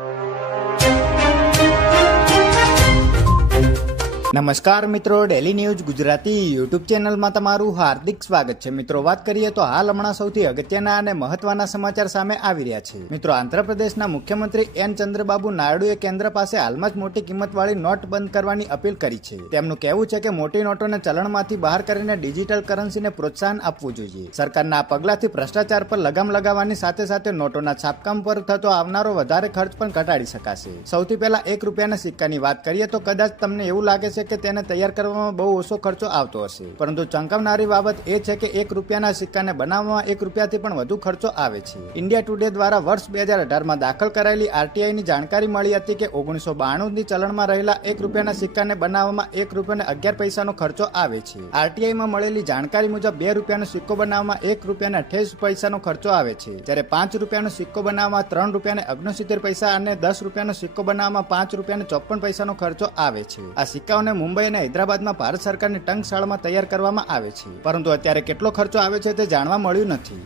you. નમસ્કાર મિત્રો daily news Gujarati YouTube ચેનલમાં તમારું હાર્દિક સ્વાગત છે. મિત્રો, વાત કરીએ તો હાલ હમણાં સૌથી અગત્યના અને મહત્વના સમાચાર સામે આવી રહ્યા છે. મિત્રો, આંધ્રપ્રદેશના મુખ્યમંત્રી એન ચંદ્રબાબુ નાયડુએ કેન્દ્ર પાસે હાલમાં જ મોટી કિંમતવાળી નોટ બંધ કરવાની અપીલ કરી છે. તેમનું કહેવું છે કે મોટી નોટોને ચલણમાંથી બહાર કરીને ડિજિટલ કરન્સીને પ્રોત્સાહન આપવું જોઈએ. સરકારના આ પગલાથી ભ્રષ્ટાચાર પર લગામ લગાવવાની સાથે સાથે નોટોના છાપકામ પર થતો આવનારો વધારે ખર્ચ પણ ઘટાડી શકાશે. સૌથી પહેલા એક રૂપિયાના સિક્કાની વાત કરીએ તો કદાચ તમને એવું લાગે છે કે તેને તૈયાર કરવામાં બહુ ઓછો ખર્ચો આવતો હશે. પરંતુ ચમકાવનારી બાબત એ છે કે એક રૂપિયાના સિક્કાને બનાવવામાં એક રૂપિયાથી પણ વધુ ખર્ચો આવે છે. ઇન્ડિયા ટુડે દ્વારા વર્ષ બે હજાર અઢારમાં દાખલ કરાયેલી આરટીઆઈની જાણકારી મળી હતી કે ઓગણીસો બાણુંની ચલણમાં રહેલા એક રૂપિયાના સિક્કાને બનાવવામાં એક રૂપિયાને અગિયાર પૈસાનો ખર્ચો આવે છે. આરટીઆઈમાં મળેલી જાણકારી મુજબ બે રૂપિયાનો સિક્કો બનાવવામાં એક રૂપિયાના અઠ્યાવીસ પૈસાનો ખર્ચો આવે છે. જ્યારે પાંચ રૂપિયાનો સિક્કો બનાવવામાં ત્રણ રૂપિયાને ઓગણસિત્તેર પૈસા અને દસ રૂપિયાનો સિક્કો બનાવવામાં પાંચ રૂપિયાને ચોપન પૈસાનો ખર્ચો આવે છે. આ સિક્કાઓને મુંબઈ અને હૈદરાબાદમાં ભારત સરકારની ટંકશાળમાં તૈયાર કરવામાં આવે છે. પરંતુ અત્યારે કેટલો ખર્ચો આવે છે તે જાણવા મળ્યું નથી.